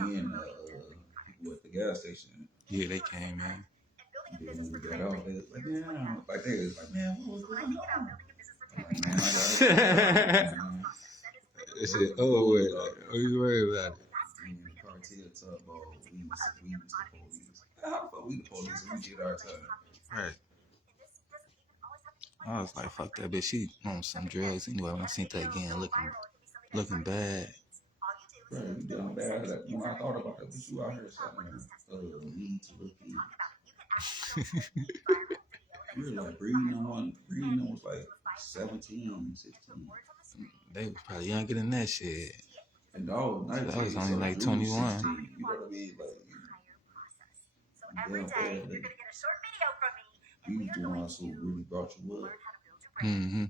and people at the gas station. Yeah, they came, man. And then when we got off, they was like, man, they was like, man, what was going on? I'm like, man, I got it. They said, oh, wait, what are you worried about it? And cartel tugboat, we was the police. How the fuck we the police and we did our time? Right. I was like, fuck that bitch. She on some drugs anyway. When I seen her again, looking bad. Right, we down bad. Like, when I thought about that, bitch, you out here selling weed to little kids. We were like breeding on was like 17, 16. They was probably younger than that shit. And dog, so that was only like 21. 16, you know what I mean? Like, every day you're gonna get a short video from me. We was the ones who really brought you up. Mm-hmm.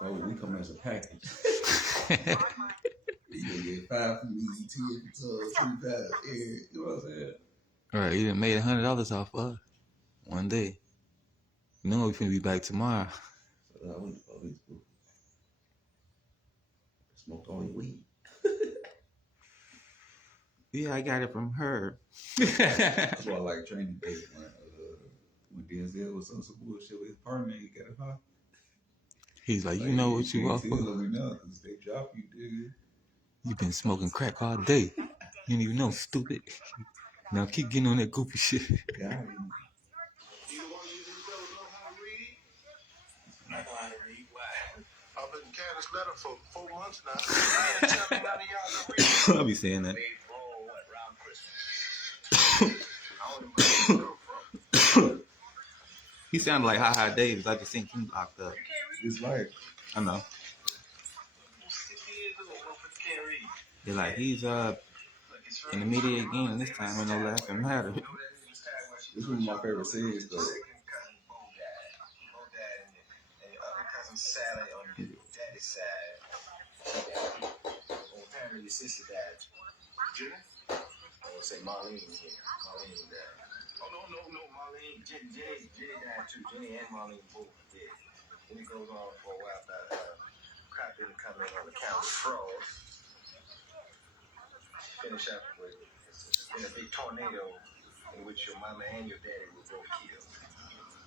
So we come as a package. You gonna get 5 from me, 10 from Tubbs, 25. You know what I'm saying? All right, you done made $100 off of us one day. You know we finna be back tomorrow. So I went to police. Smoked all your weed. Yeah, I got it from her. That's why I like Training Day when Denzel was on some bullshit with his partner, he got it high. He's like, you know what you are for? We know, because they drop you, dude. You been smoking crack all day. You didn't even know, stupid. Now keep getting on that goofy shit. Got him. I've been carrying this letter for 4 months now. I'll be saying that. He sounded like Ha Davis. I just think he locked up. It's like, I know. They're like, he's in the media again, and this time ain't no laughing matter. This is one of my favorite scenes, though. Sally on your daddy's side. Apparently your sister died. Jenny? I want to say Marlene here. Marlene died. Oh, no. Marlene. Jenny died too. Jenny and Marlene both did. Then it goes on for a while about crap didn't come in on account of fraud. Finish up with it's been a big tornado in which your mama and your daddy were both killed.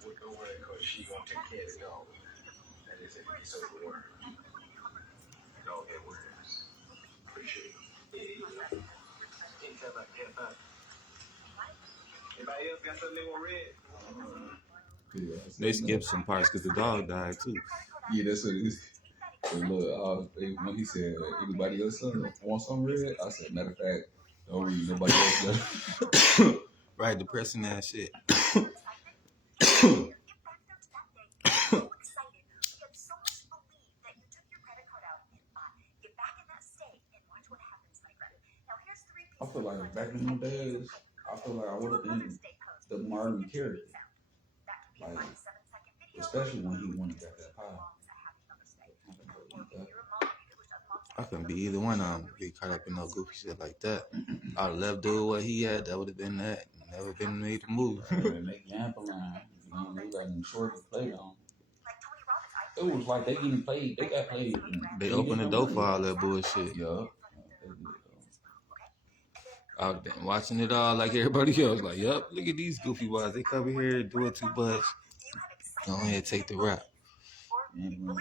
We'll go away because she gonna take care of it all. That is a piece of work. Don't get worse. Appreciate it. Anytime I get up. Anybody else got something they want read? Yeah, They skipped some parts because the dog died too. Yeah, that's what it is. And look, when he said, anybody else want some red? I said, matter of fact, don't read nobody else. Right, depressing that shit. I feel like back in the days, I feel like I would have been the Martin character. Like, especially when he went and got that pie. I couldn't be either one of them. Get caught up in no goofy shit like that. I'd have left doing what he had. That would have been that. Never been made to move. Make Yamperline. They got them short to play on. It was like they getting played. They got played. They opened the door for all that bullshit. Yeah. I would have been watching it all like everybody else. Like, yup, look at these goofy boys. They come here and do it too much. Go ahead, take the rap. And when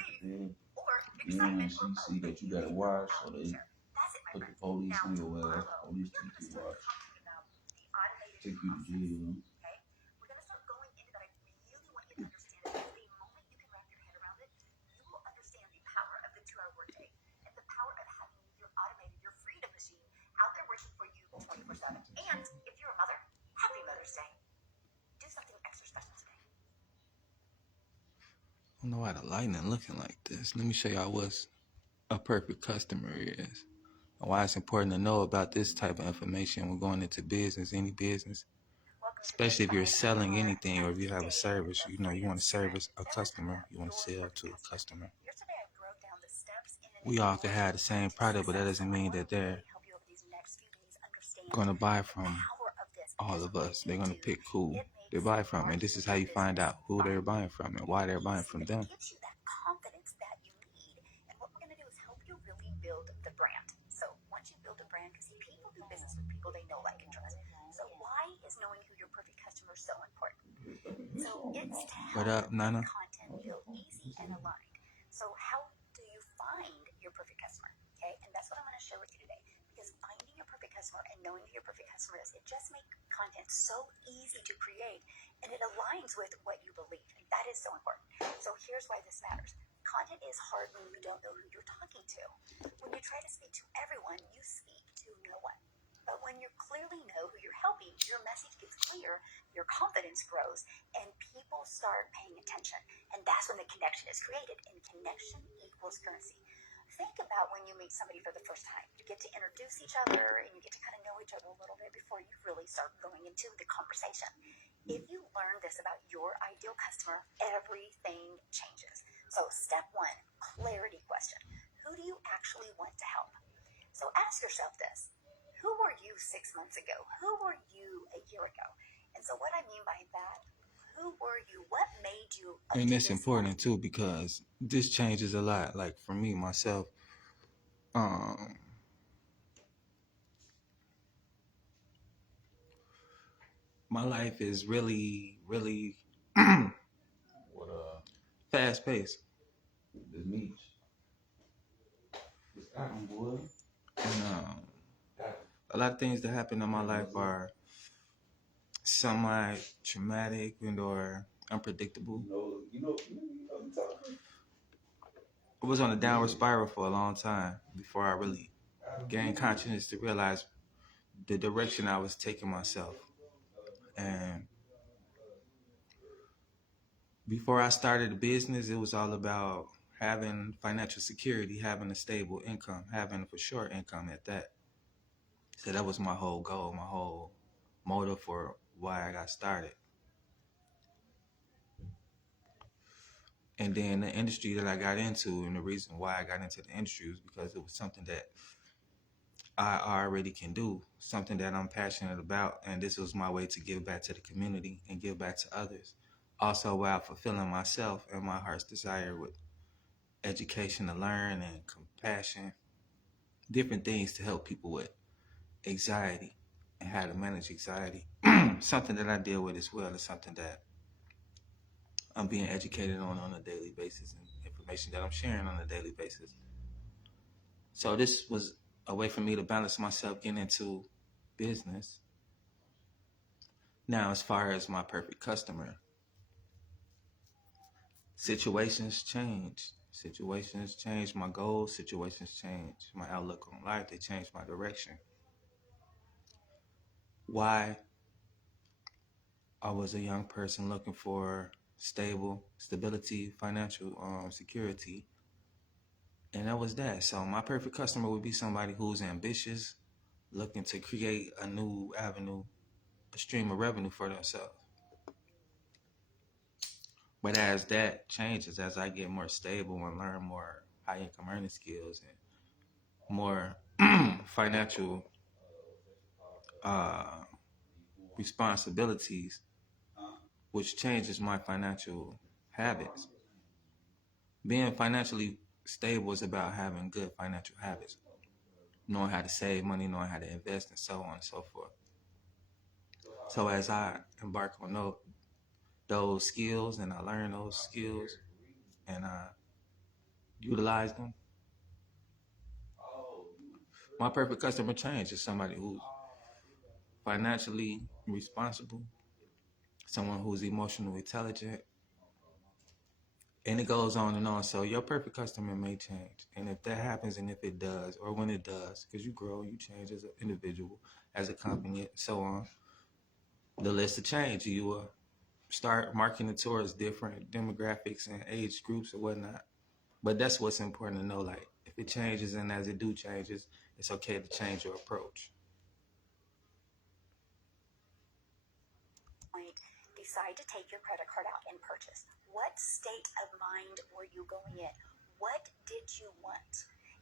she see that you got to watch, so they put the police on your ass. Police take you watch. Take you to jail. And if you're a mother, happy Mother's Day. Do something extra special today. I don't know why the lightning looking like this. Let me show y'all what a perfect customer is. And why it's important to know about this type of information when going into business, any business. Especially if you're selling anything or if you have a service. You know, you want to service a customer. You want to sell to a customer. We all can have the same product, but that doesn't mean that they're going to buy from all of us. They're going to pick who they buy from, and this is how you find out who they're buying from and why they're buying from them. It gives you that confidence that you need, and what we're going to do is help you really build the brand. So once you build a brand, business with people they know, like, and trust. So why is knowing who your perfect customer is so important? So it's to What help up, Nana? content feel easy and aligned. So how do you find your perfect customer? Okay, and that's what I'm going to share with you today. Because finding your perfect customer and knowing who your perfect customer is, it just makes content so easy to create, and it aligns with what you believe, and that is so important. So here's why this matters. Content is hard when you don't know who you're talking to. When you try to speak to everyone, you speak to no one. But when you clearly know who you're helping, your message gets clear, your confidence grows, and people start paying attention. And that's when the connection is created, and connection equals currency. Think about when you meet somebody for the first time. You get to introduce each other, and you get to kind of know each other a little bit before you really start going into the conversation. If you learn this about your ideal customer, everything changes. So step one, clarity question. Who do you actually want to help? So ask yourself this. Who were you 6 months ago? Who were you a year ago? And so what I mean by that, who were you? What made you up And to it's this important too because this changes a lot. Like for me, myself, my life is really, really What fast paced. this meat? This cotton boy. And a lot of things that happen in my life are somewhat traumatic and or unpredictable. You know, I'm talking. I was on a downward spiral for a long time before I really gained consciousness to realize the direction I was taking myself. And before I started the business, it was all about having financial security, having a stable income, having a for sure income at that. So that was my whole goal, my whole motive for why I got started. And then the industry that I got into, and the reason why I got into the industry was because it was something that I already can do, something that I'm passionate about, and this was my way to give back to the community and give back to others. Also while fulfilling myself and my heart's desire with education to learn and compassion, different things to help people with anxiety and how to manage anxiety. Something that I deal with as well is something that I'm being educated on a daily basis and information that I'm sharing on a daily basis. So this was a way for me to balance myself getting into business. Now, as far as my perfect customer, situations change. Situations change my goals. Situations change my outlook on life. They change my direction. Why? I was a young person looking for stability, financial security, and that was that. So my perfect customer would be somebody who's ambitious, looking to create a new avenue, a stream of revenue for themselves. But as that changes, as I get more stable and learn more high income earning skills and more financial responsibilities, which changes my financial habits. Being financially stable is about having good financial habits, knowing how to save money, knowing how to invest, and so on and so forth. So as I embark on those skills and I learn those skills and I utilize them, my perfect customer change is somebody who's financially responsible, someone who's emotionally intelligent, and it goes on and on. So your perfect customer may change. And if that happens, and if it does, or when it does, because you grow, you change as an individual, as a company, and so on, the list will change. You will start marketing towards different demographics and age groups or whatnot. But that's what's important to know. Like, if it changes and as it do changes, it's okay to change your approach. Decide to take your credit card out and purchase. What state of mind were you going in? What did you want?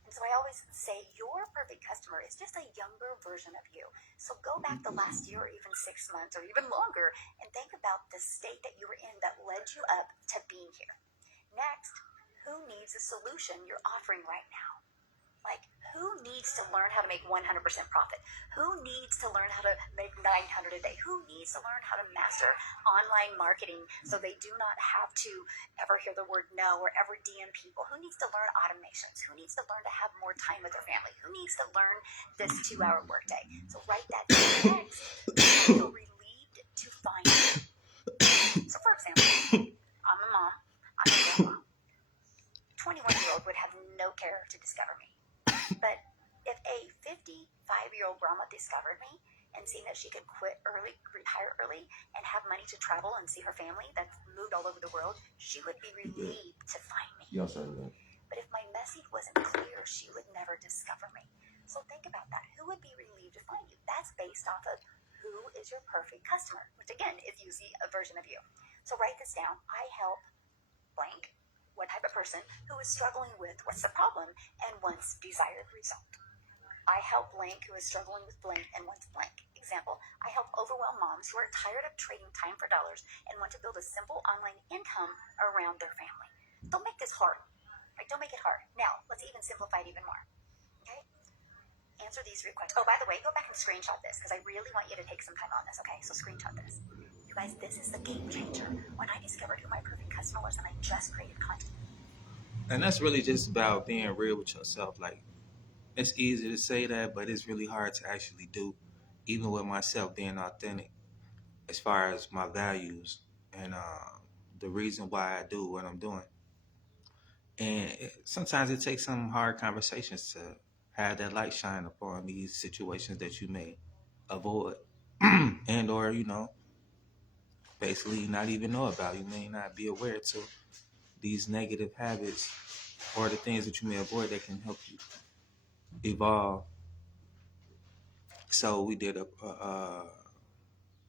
And so I always say your perfect customer is just a younger version of you. So go back the last year or even 6 months or even longer and think about the state that you were in that led you up to being here. Next, who needs a solution you're offering right now? Like, who needs needs to learn how to make 100% profit? Who needs to learn how to make 900 a day? Who needs to learn how to master online marketing so they do not have to ever hear the word no or ever DM people? Who needs to learn automations? Who needs to learn to have more time with their family? Who needs to learn this 2-hour workday? So write that down next. I feel relieved to find you. So for example, I'm a mom, I'm a grandma. 21-year-old would have no care to discover me. But if a 55-year-old grandma discovered me and seen that she could quit early, retire early, and have money to travel and see her family that's moved all over the world, she would be relieved to find me. Yes, sir. But if my message wasn't clear, she would never discover me. So think about that. Who would be relieved to find you? That's based off of who is your perfect customer, which again is usually a version of you. So write this down. I help blank, what type of person who is struggling with what's the problem and wants desired result. I help blank who is struggling with blank and wants blank. Example, I help overwhelmed moms who are tired of trading time for dollars and want to build a simple online income around their family. Don't make this hard. Right? Don't make it hard. Now, let's even simplify it even more. Okay? Answer these 3 questions. Oh, by the way, go back and screenshot this because I really want you to take some time on this, okay? So screenshot this. You guys, this is the game changer. When I discovered who my perfect customer was and I just created content. And that's really just about being real with yourself. Like, it's easy to say that, but it's really hard to actually do, even with myself being authentic as far as my values and the reason why I do what I'm doing. And sometimes it takes some hard conversations to have that light shine upon these situations that you may avoid and or, basically not even know about. You may not be aware to these negative habits or the things that you may avoid that can help you evolve. So we did a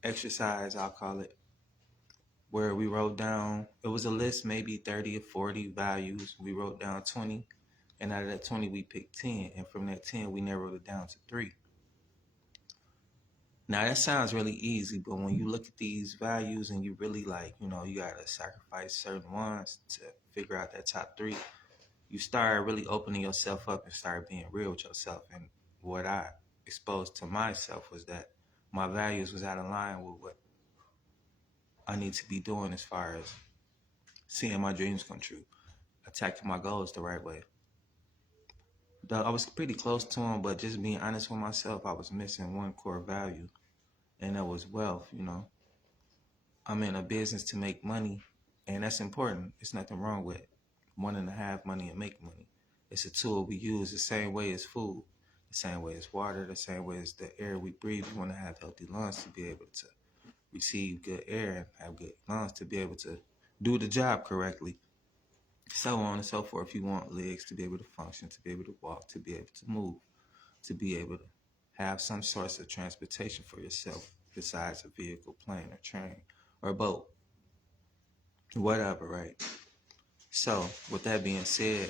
exercise, I'll call it, where we wrote down, it was a list, maybe 30 or 40 values. We wrote down 20, and out of that 20, we picked 10. And from that 10, we narrowed it down to 3. Now, that sounds really easy, but when you look at these values and you really you got to sacrifice certain ones to figure out that top 3, you start really opening yourself up and start being real with yourself. And what I exposed to myself was that my values was out of line with what I need to be doing as far as seeing my dreams come true, attacking my goals the right way. I was pretty close to them, but just being honest with myself, I was missing one core value, and that was wealth. I'm in a business to make money, and that's important. There's nothing wrong with wanting to have money and make money. It's a tool we use the same way as food, the same way as water, the same way as the air we breathe. We want to have healthy lungs to be able to receive good air and have good lungs to be able to do the job correctly. So on and so forth. You want legs to be able to function, to be able to walk, to be able to move, to be able to have some source of transportation for yourself besides a vehicle, plane, or train, or boat, whatever, right? So with that being said,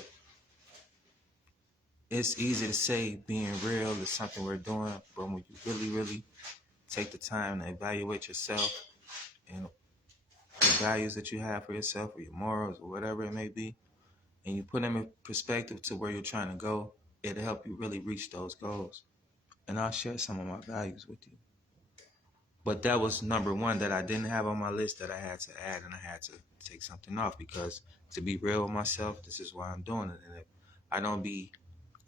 it's easy to say being real is something we're doing, but when you really, really take the time to evaluate yourself and the values that you have for yourself or your morals or whatever it may be, and you put them in perspective to where you're trying to go, it'll help you really reach those goals. And I'll share some of my values with you. But that was number 1 that I didn't have on my list that I had to add, and I had to take something off because to be real with myself, this is why I'm doing it. And if I don't be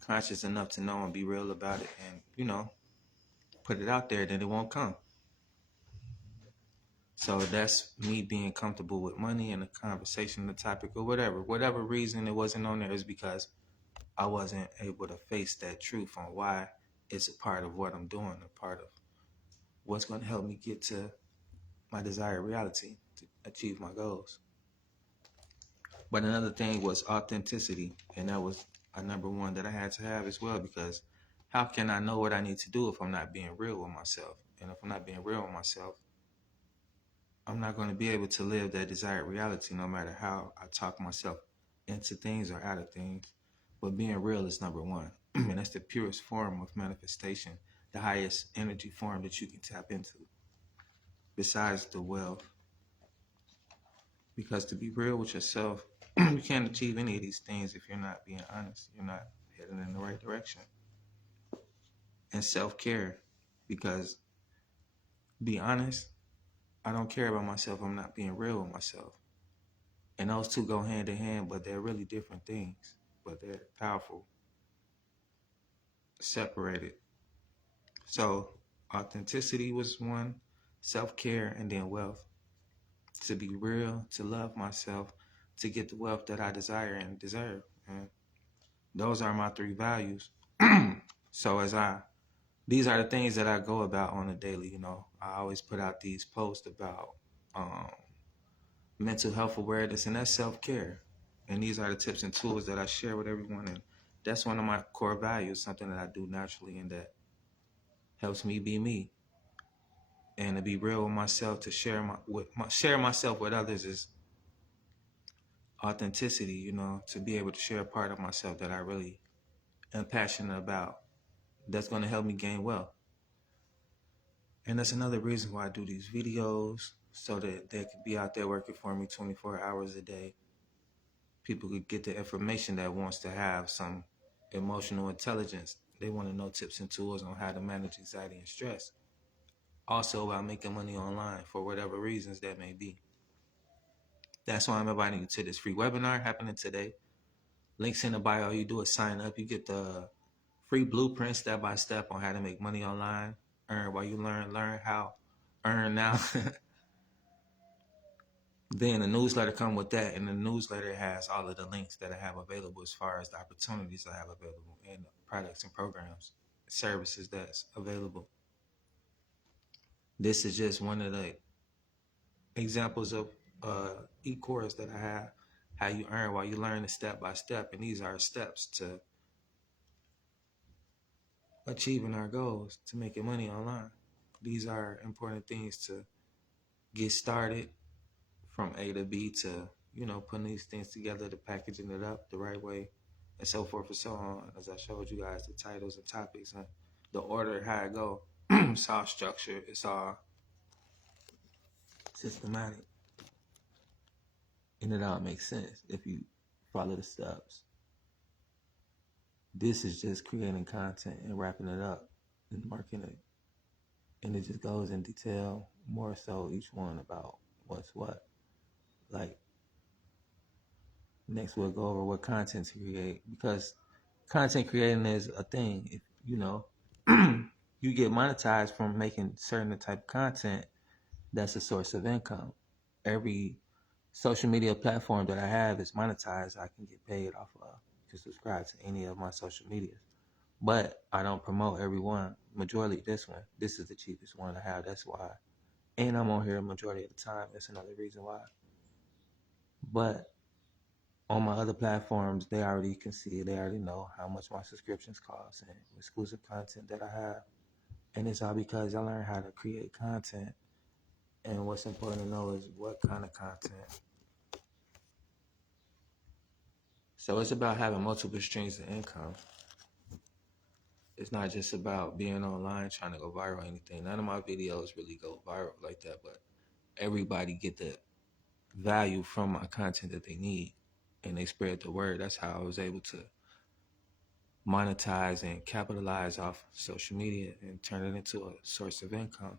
conscious enough to know and be real about it and, put it out there, then it won't come. So that's me being comfortable with money and the conversation, the topic, or whatever reason it wasn't on there is because I wasn't able to face that truth on why it's a part of what I'm doing, a part of what's going to help me get to my desired reality, to achieve my goals. But another thing was authenticity, and that was a number 1 that I had to have as well, because how can I know what I need to do if I'm not being real with myself? And if I'm not being real with myself, I'm not going to be able to live that desired reality no matter how I talk myself into things or out of things. But being real is number 1. And that's the purest form of manifestation, the highest energy form that you can tap into, besides the wealth. Because to be real with yourself, you can't achieve any of these things if you're not being honest. You're not heading in the right direction. and self-care. Because, be honest, I don't care about myself. I'm not being real with myself. And those two go hand in hand, but they're really different things. But they're powerful, separated. So authenticity was one, self-care, and then wealth. To be real, to love myself, to get the wealth that I desire and deserve. And those are my three values. So these are the things that I go about on a daily, I always put out these posts about mental health awareness, and that's self-care. And these are the tips and tools that I share with everyone. And that's one of my core values, something that I do naturally and that helps me be me. And to be real with myself, to share myself with others is authenticity, to be able to share a part of myself that I really am passionate about. That's going to help me gain wealth. And that's another reason why I do these videos, so that they could be out there working for me 24 hours a day. People could get the information that wants to have some emotional intelligence. They want to know tips and tools on how to manage anxiety and stress. Also about making money online for whatever reasons that may be. That's why I'm inviting you to this free webinar happening today. Links in the bio. All you do is sign up. You get the free blueprint step-by-step on how to make money online. Earn while you learn how, earn now. Then the newsletter come with that, and the newsletter has all of the links that I have available as far as the opportunities I have available and the products and programs, services that's available. This is just one of the examples of e-course that I have, how you earn while you learn the step-by-step, and these are steps to achieving our goals, to making money online. These are important things to get started from A to B to, putting these things together, to packaging it up the right way, and so forth and so on. As I showed you guys the titles and topics and the order, how it go, it's all structured, it's all systematic. And it all makes sense if you follow the steps. This is just creating content and wrapping it up and marking it. And it just goes in detail, more so each one about what's what. Like, next we'll go over what content to create, because content creating is a thing. If you get monetized from making certain type of content, that's a source of income. Every social media platform that I have is monetized. I can get paid off of to subscribe to any of my social medias. But I don't promote every one. Majority this one. This is the cheapest one I have. That's why. And I'm on here the majority of the time. That's another reason why. But on my other platforms, they already can see, they already know how much my subscriptions cost and exclusive content that I have. And it's all because I learned how to create content. And what's important to know is what kind of content. So it's about having multiple streams of income. It's not just about being online trying to go viral or anything. None of my videos really go viral like that, but everybody get the value from my content that they need, and they spread the word. That's how I was able to monetize and capitalize off social media and turn it into a source of income.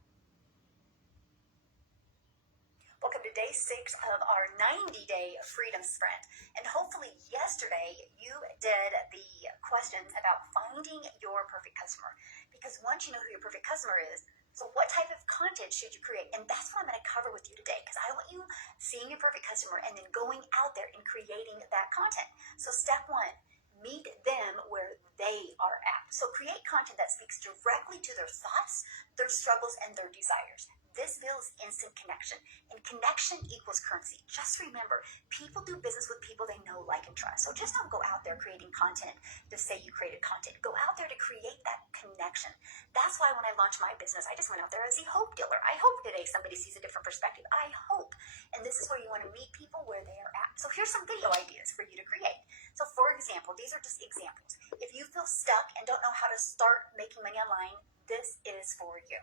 Welcome to day 6 of our 90-day freedom sprint. And hopefully yesterday you did the questions about finding your perfect customer. Because once you know who your perfect customer is, so what type of content should you create? And that's what I'm going to cover with you today, because I want you seeing your perfect customer and then going out there and creating that content. So step 1, meet them where they are at. So create content that speaks directly to their thoughts, their struggles, and their desires. This builds instant connection, and connection equals currency. Just remember, people do business with people they know, like, and trust. So just don't go out there creating content to say you created content. Go out there to create that connection. That's why when I launched my business, I just went out there as a hope dealer. I hope today somebody sees a different perspective. I hope. And this is where you want to meet people where they are at. So here's some video ideas for you to create. So for example, these are just examples. If you feel stuck and don't know how to start making money online, this is for you.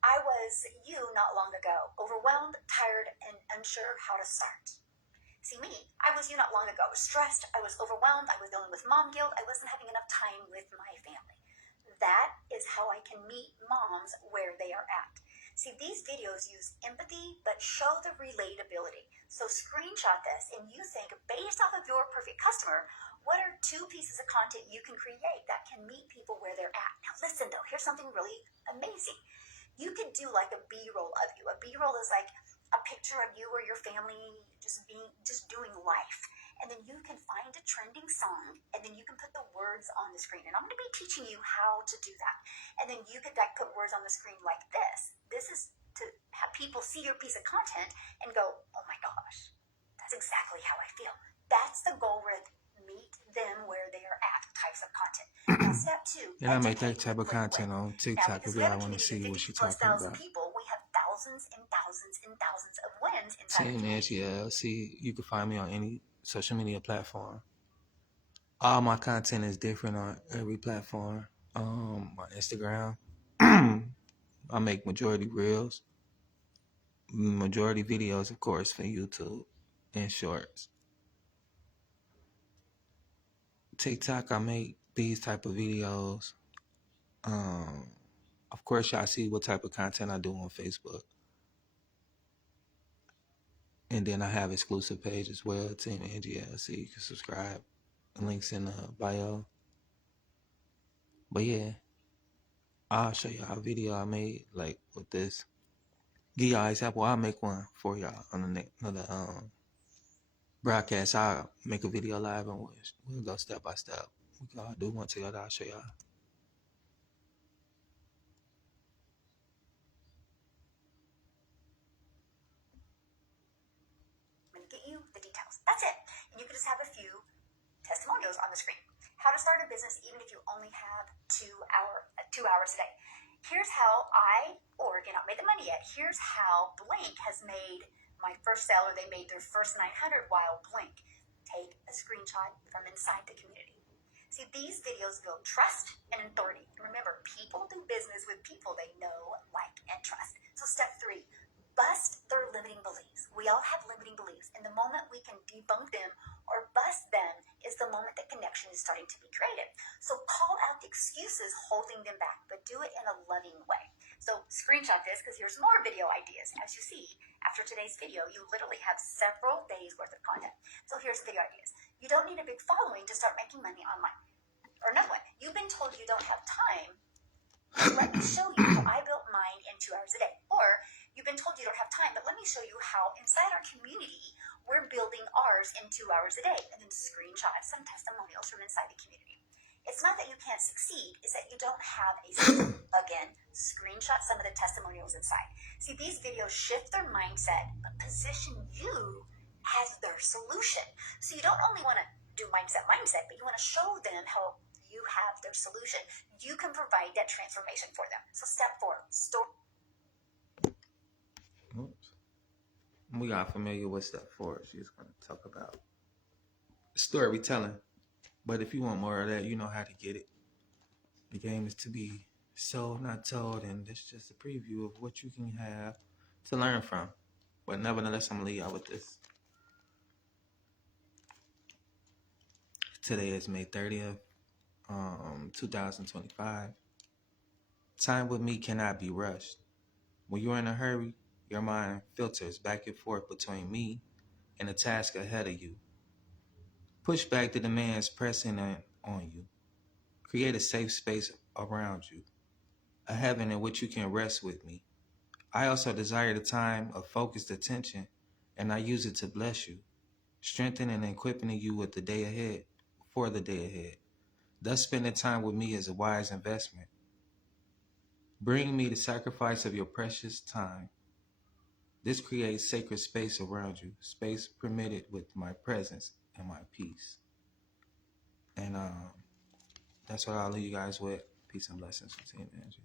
I was you not long ago, overwhelmed, tired, and unsure how to start. See me, I was you not long ago. I was stressed, I was overwhelmed, I was dealing with mom guilt, I wasn't having enough time with my family. That is how I can meet moms where they are at. See, these videos use empathy but show the relatability. So screenshot this and you think, based off of your perfect customer, what are 2 pieces of content you can create that can meet people where they're at? Now listen though, here's something really amazing. You could do like a B-roll of you. A B-roll is like a picture of you or your family just doing life. And then you can find a trending song, and then you can put the words on the screen. And I'm going to be teaching you how to do that. And then you could like put words on the screen like this. This is to have people see your piece of content and go, oh my gosh, that's exactly how I feel. That's the goal with meet them where they are at types of content. Now, step 2. And I make that educate type of with content win. on Now, TikTok because if we have y'all a want to community see of what 50 she plus talking thousand about. people, we have thousands and thousands and thousands of wins inside the Team community. SGLC. You can find me on any social media platform. All my content is different on every platform. My Instagram, I make majority reels, majority videos, of course, for YouTube and shorts. TikTok, I make these type of videos. Of course, y'all see what type of content I do on Facebook. And then I have exclusive page as well, Team NGLC. You can subscribe. Links in the bio. But yeah, I'll show y'all a video I made like with this. Give y'all an example. I'll make one for y'all on the another broadcast. I'll make a video live and we'll go step by step. I'll do one together. I'll show y'all. I'm going to get you the details. That's it. And you can just have a few testimonials on the screen. How to start a business even if you only have 2 hours a day. Here's how made the money yet. Here's how Blink has made my first seller. They made their first 900 while Blink. Take a screenshot from inside the community. See, these videos build trust and authority. And remember, people do business with people they know, like, and trust. So step 3, bust their limiting beliefs. We all have limiting beliefs. And the moment we can debunk them or bust them is the moment that connection is starting to be created. So call out the excuses holding them back, but do it in a loving way. So screenshot this because here's more video ideas. As you see, after today's video, you literally have several days worth of content. So here's the video ideas. You don't need a big following to start making money online. Or no one. You've been told you don't have time. Let me show you how I built mine in 2 hours a day. Or you've been told you don't have time, but let me show you how inside our community, we're building ours in 2 hours a day. And then screenshot some testimonials from inside the community. It's not that you can't succeed, it's that you don't have a system. Again, screenshot some of the testimonials inside. See, these videos shift their mindset, but position you as their solution. So you don't only want to do mindset, but you want to show them how you have their solution. You can provide that transformation for them. So step 4, story. Oops. We got familiar with step 4. She's going to talk about storytelling. But if you want more of that, you know how to get it. The game is to be sold, not told, and this is just a preview of what you can have to learn from. But nevertheless, I'm going to leave y'all with this. Today is May 30th, 2025. Time with me cannot be rushed. When you're in a hurry, your mind filters back and forth between me and the task ahead of you. Push back the demands pressing on you. Create a safe space around you, a heaven in which you can rest with me. I also desire the time of focused attention, and I use it to bless you, strengthening and equipping you with the day ahead, for the day ahead. Thus, spending time with me is a wise investment. Bring me the sacrifice of your precious time. This creates sacred space around you, space permitted with my presence and my peace. And that's what I'll leave you guys with. Peace and blessings from Team Andrew.